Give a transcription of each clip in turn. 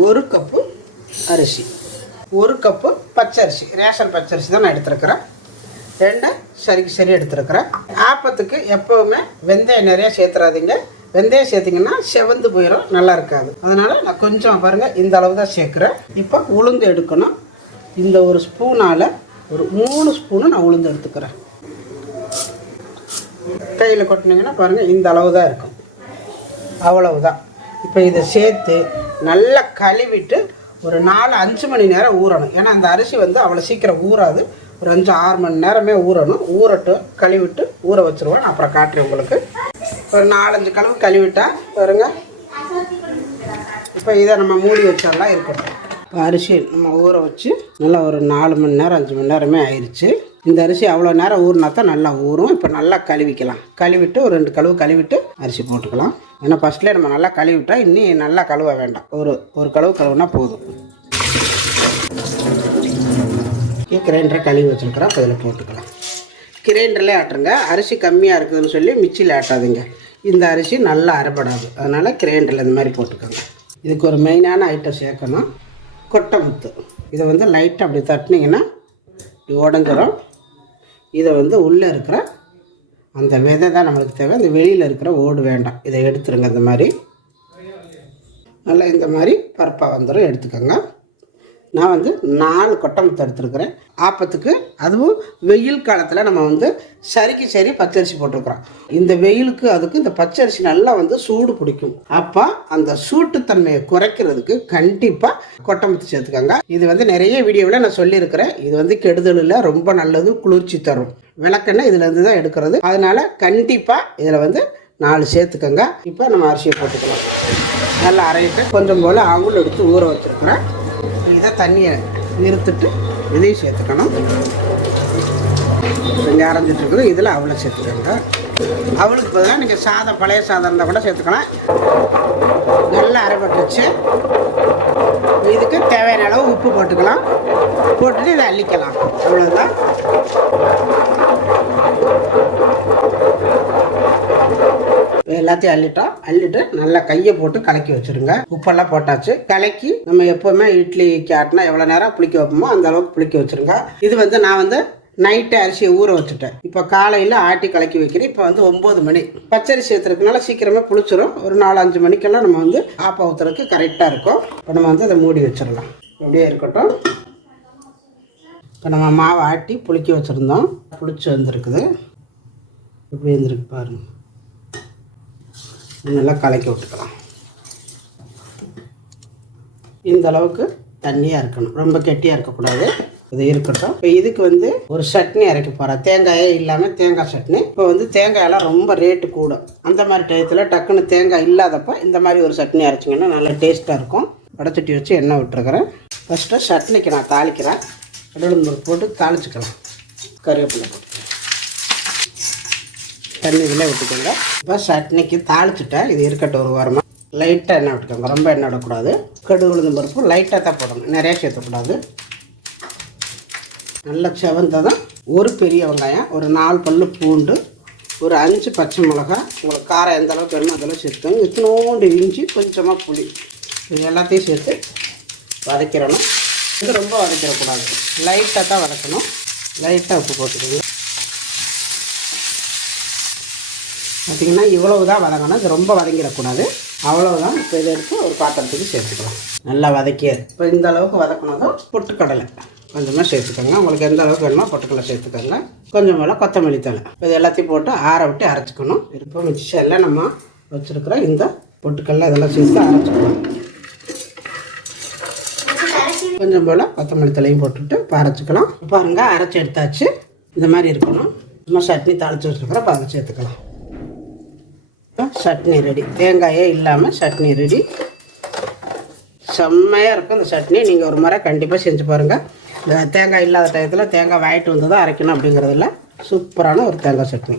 ஒரு கப்பு அரிசி ஒரு கப்பு பச்சரிசி ரேஷன் பச்சரிசி தான் நான் எடுத்துருக்கிறேன். ரெண்டு சரிக்கு சரி எடுத்துருக்கிறேன். ஆப்பத்துக்கு எப்போவுமே வெந்தயம் நிறையா சேர்த்துறாதீங்க. வெந்தயம் சேர்த்திங்கன்னா செவந்து போயிடும் நல்லா இருக்காது. அதனால் நான் கொஞ்சம் பாருங்கள் இந்த அளவு தான் சேர்க்குறேன். இப்போ உளுந்து எடுக்கணும். இந்த ஒரு ஸ்பூனால் ஒரு மூணு ஸ்பூனு நான் உளுந்து எடுத்துக்கிறேன். கையில் கொட்டினீங்கன்னா பாருங்கள் இந்த அளவு தான் இருக்கும். அவ்வளவுதான். இப்போ இதை சேர்த்து நல்லா கழுவிட்டு ஒரு நாலு அஞ்சு மணி நேரம் ஊறணும். ஏன்னா அந்த அரிசி வந்து அவ்வளோ சீக்கிரம் ஊறாது. ஒரு அஞ்சு ஆறு மணி நேரமே ஊறணும். ஊறட்டு கழுவிட்டு ஊற வச்சுருவேன் அப்புறம் காட்டுறேன் உங்களுக்கு. ஒரு நாலஞ்சு கழுவு கழுவிட்டா பாருங்க. இப்போ இதை நம்ம மூடி வச்சாலாம் இருக்கட்டும். இப்போ அரிசி நம்ம ஊற வச்சு நல்லா ஒரு நாலு மணி நேரம் அஞ்சு மணி நேரமே ஆயிடுச்சு இந்த அரிசி அவ்வளோ நேரம் ஊறினா தான் நல்லா ஊறும். இப்போ நல்லா கழுவிக்கலாம். கழுவிட்டு ஒரு ரெண்டு கழுவு கழுவிட்டு அரிசி போட்டுக்கலாம். ஏன்னா ஃபஸ்ட்டில் நம்ம நல்லா கழுவிட்டா இன்னும் நல்லா கழுவ வேண்டாம். ஒரு ஒரு கழுவு கழுவுனா போதும். கிரைண்டரை கழுவி வச்சுருக்கிறோம் அதில் போட்டுக்கலாம். கிரைண்டர்லேயே ஆட்டுருங்க. அரிசி கம்மியாக இருக்குதுன்னு சொல்லி மிக்சியில் ஆட்டாதீங்க. இந்த அரிசி நல்லா அரைப்படாது அதனால் கிரைண்டரில் இந்த மாதிரி போட்டுக்கோங்க. இதுக்கு ஒரு மெயினான ஐட்டம் சேர்க்கணும். கொட்டை முத்து. இதை வந்து லைட்டாக அப்படி தட்டினீங்கன்னா இப்படி உடஞ்சிரும். இதை வந்து உள்ளே இருக்கிற அந்த விதை தான் நம்மளுக்கு தேவை. இந்த வெளியில் இருக்கிற ஓடு வேண்டாம். இதை எடுத்துருங்க இந்த மாதிரி. நல்லா இந்த மாதிரி பருப்பாக வந்துடும் எடுத்துக்கோங்க. நான் வந்து நாலு கொட்டமுத்து எடுத்துருக்கிறேன் ஆப்பத்துக்கு அதுவும் வெயில் காலத்தில் நம்ம வந்து சரிக்கு சரி பச்சரிசி போட்டிருக்கிறோம். இந்த வெயிலுக்கு அதுக்கு இந்த பச்சரிசி நல்லா வந்து சூடு பிடிக்கும். அப்போ அந்த சூட்டுத்தன்மையை குறைக்கிறதுக்கு கண்டிப்பாக கொட்டமுத்து சேர்த்துக்கோங்க. இது வந்து நிறைய வீடியோவில் நான் சொல்லியிருக்கிறேன். இது வந்து கெடுதல் இல்லை ரொம்ப நல்லது குளிர்ச்சி தரும். விளக்கெண்ணெய் இதுலேருந்து தான் எடுக்கிறது. அதனால் கண்டிப்பாக இதில் வந்து நாலு சேர்த்துக்கோங்க. இப்போ நம்ம அரிசியை போட்டுக்கலாம். நல்லா அரையிட்டு கொஞ்சம் போல் அவங்களும் எடுத்து ஊற வச்சுருக்குறேன். தண்ணியை நிறுத்திட்டு இதையும் சேர்த்துக்கணும். கொஞ்சம் அரைஞ்சிட்ருக்குது. இதில் அவளை சேர்த்துக்கோங்க. அவளுக்கு பதிலாக நீங்கள் சாதம் பழைய சாதம் இருந்தால் கூட சேர்த்துக்கலாம். நல்லா அரைப்பட்டுச்சு இதுக்கு தேவையான அளவு உப்பு போட்டுக்கலாம். போட்டுட்டு இதை அள்ளிக்கலாம். அவ்வளோதான் எல்லாத்தையும் அள்ளிட்டோம் அள்ளிட்டு நல்லா கையை போட்டு கலக்கி வச்சிருங்க. உப்பெல்லாம் போட்டாச்சு. கலக்கி நம்ம எப்போவுமே இட்லிக்கு ஆட்டினா எவ்வளோ நேரம் புளிக்க வைப்போமோ அந்த அளவுக்கு புளிக்க வச்சிருங்க. இது வந்து நான் வந்து நைட்டு அரிசியை ஊற வச்சுட்டேன். இப்போ காலையில் ஆட்டி கலக்கி வைக்கிறேன். இப்போ வந்து ஒம்பது மணி. பச்சரிசி சேர்த்துறதுனால சீக்கிரமே புளிச்சிரும். ஒரு நாலு அஞ்சு மணிக்கெல்லாம் நம்ம வந்து ஆப்பா ஊற்றுறதுக்கு கரெக்டாக இருக்கும். இப்போ நம்ம வந்து அதை மூடி வச்சிடலாம். அப்படியே இருக்கட்டும். இப்போ நம்ம மாவை ஆட்டி புளிக்க வச்சுருந்தோம். புளிச்சு வந்திருக்குது. இப்படி இருந்திருக்கு பாருங்கள் நல்லா கலக்கி விட்டுக்கலாம். இந்த அளவுக்கு தண்ணியாக இருக்கணும். ரொம்ப கெட்டியாக இருக்கக்கூடாது. இது இருக்கட்டும். இப்போ இதுக்கு வந்து ஒரு சட்னி அரைக்க போகிறேன் தேங்காயே இல்லாமல் தேங்காய் சட்னி. இப்போ வந்து தேங்காயெல்லாம் ரொம்ப ரேட்டு கூடும். அந்த மாதிரி டயத்தில் டக்குன்னு தேங்காய் இல்லாதப்போ இந்த மாதிரி ஒரு சட்னி அரைச்சிங்கன்னா நல்லா டேஸ்ட்டாக இருக்கும். வடச்சட்டி வச்சு எண்ணெய் விட்டுருக்குறேன். ஃபஸ்ட்டு சட்னிக்கு நான் தாளிக்கிறேன். கடவுள் போட்டு தாளிச்சிக்கலாம். கருவேப்பிலை போட்டு. தண்ணி இதில் விட்டுக்கோங்க. இப்போ சட்னிக்கு தாளிச்சுட்டேன் இது இருக்கட்டும் ஒரு வாரமாக லைட்டாக எண்ணெய் விட்டுக்கோங்க. ரொம்ப எண்ணெய் விடக்கூடாது. கடுகு உளுந்து பருப்பு லைட்டாக தான் போடணும். நிறையா சேர்த்தக்கூடாது. நல்லா செவந்ததும் ஒரு பெரிய வெங்காயம் ஒரு நாலு பல் பூண்டு ஒரு அஞ்சு பச்சை மிளகாய் உங்களுக்கு காரம் எந்த அளவுக்கு வேணுமோ அதெல்லாம் சேர்த்துக்கோங்க. இத்தினோண்டு இஞ்சி கொஞ்சமாக புளி. இது எல்லாத்தையும் சேர்த்து வதக்கிடணும். இது ரொம்ப வதக்கிடக்கூடாது. லைட்டாக தான் வதக்கணும். லைட்டாக உப்பு போட்டுக்கோங்க. பார்த்திங்கன்னா இவ்வளவு தான் வதங்கணும். இது ரொம்ப வதங்கிடக்கூடாது. அவ்வளவுதான். இப்போ இதை எடுத்து ஒரு பாத்திரத்துக்கு சேர்த்துக்கலாம். நல்லா வதக்கியது இப்போ இந்த அளவுக்கு வதக்கினதும் பொட்டுக்கடலை. கொஞ்சமாக சேர்த்துக்கோங்க. உங்களுக்கு எந்த அளவுக்கு வேணுமோ பொட்டுக்கடலை சேர்த்துக்கோங்க. கொஞ்சம் மேலே கொத்தமல்லி தழை. இப்போ இது எல்லாத்தையும் போட்டு ஆற விட்டு அரைச்சிக்கணும். இப்போ மிக்சரில் நம்ம வச்சுருக்கிற இந்த பொட்டுக்கடலை இதெல்லாம் சேர்த்து அரைச்சிக்கணும் கொஞ்சம் போல் கொத்தமல்லி தலையும் போட்டுட்டு இப்போ அரைச்சிக்கலாம். பாருங்க அரைச்சி எடுத்தாச்சு. இந்த மாதிரி இருக்கணும். சும்மா சட்னி தாளித்து வச்சுருக்கிறோம் இப்போ அதை சேர்த்துக்கலாம். சட்னி ரெடி. தேங்காயே இல்லாமல் சட்னி ரெடி. செம்மையாக இருக்கும் இந்த சட்னி. நீங்கள் ஒரு முறை கண்டிப்பாக செஞ்சு பாருங்கள் இந்த தேங்காய் இல்லாத டயத்தில் தேங்காய் வாங்கிட்டு வந்து தான் அரைக்கணும் அப்படிங்கிறதுல சூப்பரான ஒரு தேங்காய் சட்னி.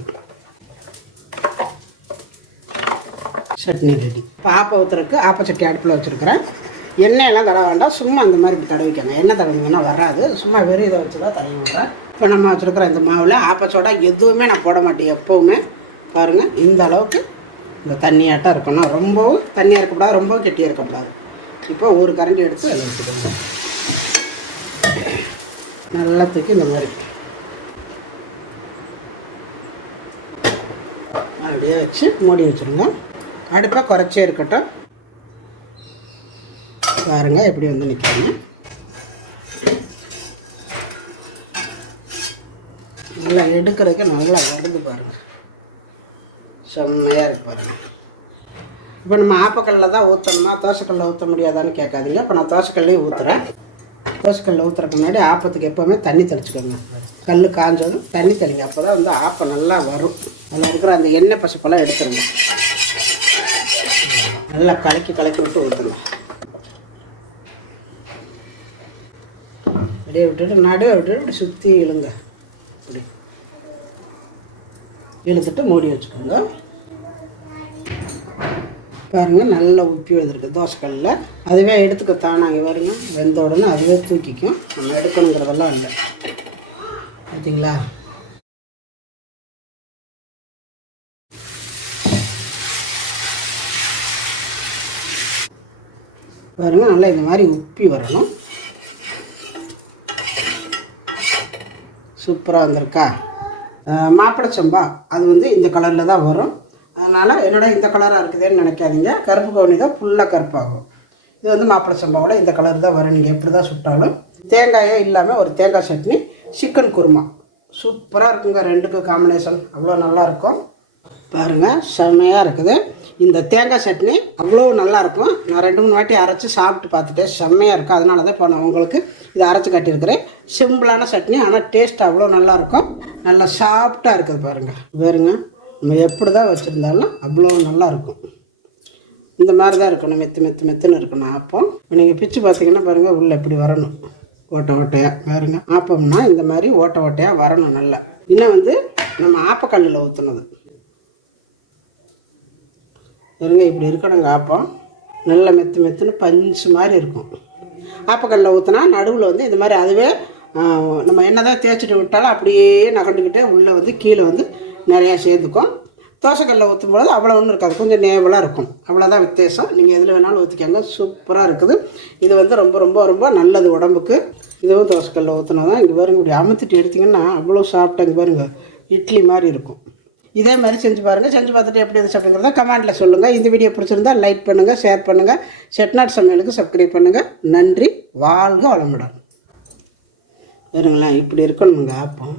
சட்னி ரெடி. இப்போ ஆப்பை ஊற்றுறக்கு ஆப்ப சட்டி அடுப்பில் வச்சுருக்கிறேன். எண்ணெயெல்லாம் தடவை வேண்டாம். சும்மா அந்த மாதிரி இப்படி தடவிக்கங்க. எண்ணெய் தடவிங்கன்னா வராது. சும்மா வெறும் இதை வச்சு தான் தடவி விட்றேன். இப்போ நம்ம வச்சுருக்கிற இந்த மாவில் ஆப்பச்சோடா எதுவுமே நான் போட மாட்டேன். எப்போவுமே. பாருங்கள் இந்த அளவுக்கு இந்த தண்ணியாட்டம் இருக்கணும். ரொம்பவும் தண்ணியாக இருக்கக்கூடாது ரொம்பவும் கெட்டியாக இருக்கக்கூடாது. இப்போ ஒரு கரண்டி எடுத்து அதில் வச்சுக்கோங்க. நல்லா தூக்கி இந்த மாதிரி. அப்படியே வச்சு மூடி வச்சுருங்க. அடுப்பாக குறைச்சே இருக்கட்டும். பாருங்க எப்படி வந்து நிற்கிறீங்க நல்லா எடுக்கிறதுக்கு நல்லா வருது பாருங்கள் செம்மையாக இருக்குது பாருங்கள் இப்போ நம்ம ஆப்பக்கல்லில் தான் ஊற்றணுமா தோசைக்கல்லில் ஊற்ற முடியாதான்னு கேட்காதீங்க. இப்போ நான் தோசைக்கல்லையும் ஊற்றுறேன் தோசைக்கல்லில் ஊற்றுறக்கு முன்னாடி ஆப்பத்துக்கு எப்போவுமே தண்ணி தெளிச்சுக்கோங்க. கல் காஞ்சதும் தண்ணி தெளிங்க. அப்போ தான் வந்து ஆப்பம் நல்லா வரும். அதில் இருக்கிற அந்த எண்ணெய் பசுப்பெல்லாம் எடுத்துருங்க. நல்லா கலக்கி கலக்கி விட்டு ஊற்றுங்க அப்படியே விட்டுட்டு நடுவே விட்டுட்டு இப்படி சுற்றி இழுங்க. இப்படி. இழுத்துட்டு மூடி வச்சுக்கோங்க. பாருங்கள் நல்லா உப்பி வந்திருக்கு தோசைக்கல்லில் அதுவே எடுத்துக்க தானாங்க வருங்க. வெந்த உடனே அதுவே தூக்கிக்கும். நம்ம எடுக்கணுங்கிறதெல்லாம் இல்லை. பார்த்தீங்களா பாருங்க நல்லா இந்த மாதிரி உப்பி வரணும். சூப்பராக வந்திருக்கா? மாப்பிள்ளை சம்பா. அது வந்து இந்த கலரில் தான் வரும். அதனால் என்னோட இந்த கலராக இருக்குதுன்னு நினைக்காதீங்க. கருப்பு கவுனி தான் ஃபுல்லாக கருப்பாகும். இது வந்து மாப்பிளை சம்பாவோட இந்த கலர் தான் வரும். நீங்கள் எப்படி தான் சுட்டாலும். தேங்காயே இல்லாமல் ஒரு தேங்காய் சட்னி சிக்கன் குருமா. சூப்பராக இருக்குங்க. ரெண்டுக்கும் காம்பினேஷன் அவ்வளோ நல்லாயிருக்கும் பாருங்கள் செம்மையாக இருக்குது. இந்த தேங்காய் சட்னி அவ்வளோ நல்லாயிருக்கும் நான் ரெண்டு மூணு வாட்டி அரைச்சி சாப்பிட்டு பார்த்துட்டேன். செம்மையாக இருக்கும் அதனால தான் இப்போ நான் உங்களுக்கு இதை அரைச்சி காட்டியிருக்கிறேன். சிம்பிளான சட்னி ஆனால் டேஸ்ட் அவ்வளோ நல்லாயிருக்கும் நல்லா சாஃப்டாக இருக்குது பாருங்கள் பாருங்க நம்ம எப்படி தான் வச்சுருந்தாலும் அவ்வளோ நல்லா இருக்கும். இந்த மாதிரி தான் இருக்கணும். மெத்து மெத்து மெத்துன்னு இருக்கணும். ஆப்பம். நீங்கள் பிச்சு பார்த்தீங்கன்னா பாருங்கள் உள்ளே எப்படி வரணும். ஓட்டை ஓட்டையாக பாருங்க ஆப்பம்னா இந்த மாதிரி ஓட்டை ஓட்டையாக வரணும் நல்லா. இன்னும் வந்து நம்ம ஆப்பக்கல்லில் ஊற்றுனது இருங்க இப்படி இருக்கணுங்க ஆப்பம் நல்ல மெத்து மெத்துன்னு பஞ்சு மாதிரி இருக்கும். ஆப்பக்கல்லில் ஊற்றினா நடுவில் வந்து இந்த மாதிரி அதுவே நம்ம நம்ம என்னதான் தேய்ச்சிட்டு விட்டாலும் அப்படியே நகண்டுக்கிட்டே உள்ளே வந்து கீழே வந்து நிறையா சேர்ந்துக்கும். தோசைக்கல்லில் ஊற்றும் பொழுது அவ்வளோ ஒன்றும் இருக்காது. கொஞ்சம் நேவலாக இருக்கும். அவ்வளோதான் வித்தியாசம். நீங்கள் எதில் வேணாலும் ஊற்றிக்கங்க சூப்பராக இருக்குது. இது வந்து ரொம்ப ரொம்ப ரொம்ப நல்லது உடம்புக்கு. இதுவும் தோசைக்கல்லில் ஊற்றினா தான் இங்கே பாருங்க இப்படி அமுத்திட்டு எடுத்திங்கன்னா அவ்வளோ சாப்பிட்டேங்க பாருங்க இட்லி மாதிரி இருக்கும். இதே மாதிரி செஞ்சு பாருங்கள் செஞ்சு பார்த்துட்டு எப்படி இருந்துச்சு அப்படிங்கிறத கமெண்ட்டில் சொல்லுங்கள் இந்த வீடியோ பிடிச்சிருந்தா லைக் பண்ணுங்கள் ஷேர் பண்ணுங்கள் செட்நாட் சமையலுக்கு சப்ஸ்கிரைப் பண்ணுங்கள் நன்றி வாழ்க வளமுடன். பாருங்களேன் இப்படி இருக்கணுங்க ஆப்பம்.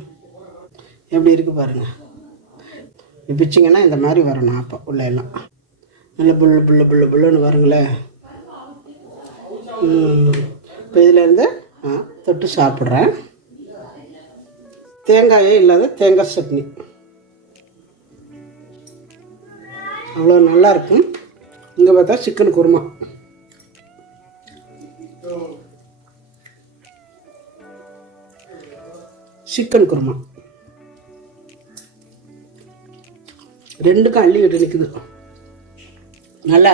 எப்படி இருக்குது பாருங்கள் இப்படி பிச்சிங்கன்னா இந்த மாதிரி வரணும் ஆப்பம் உள்ள எல்லாம். நல்ல புல்லு புல்லு புல்லு புல்லுன்னு வருங்களேன். இப்போ இதிலேருந்து தொட்டு சாப்பிட்றேன். தேங்காயே இல்லாத தேங்காய் சட்னி. அவ்வளோ நல்லா இருக்கும் இங்கே பார்த்தா சிக்கன் குருமா. சிக்கன் குருமா. ரெண்டுக்கும் அள்ளி விட்டு நிற்குது நல்லா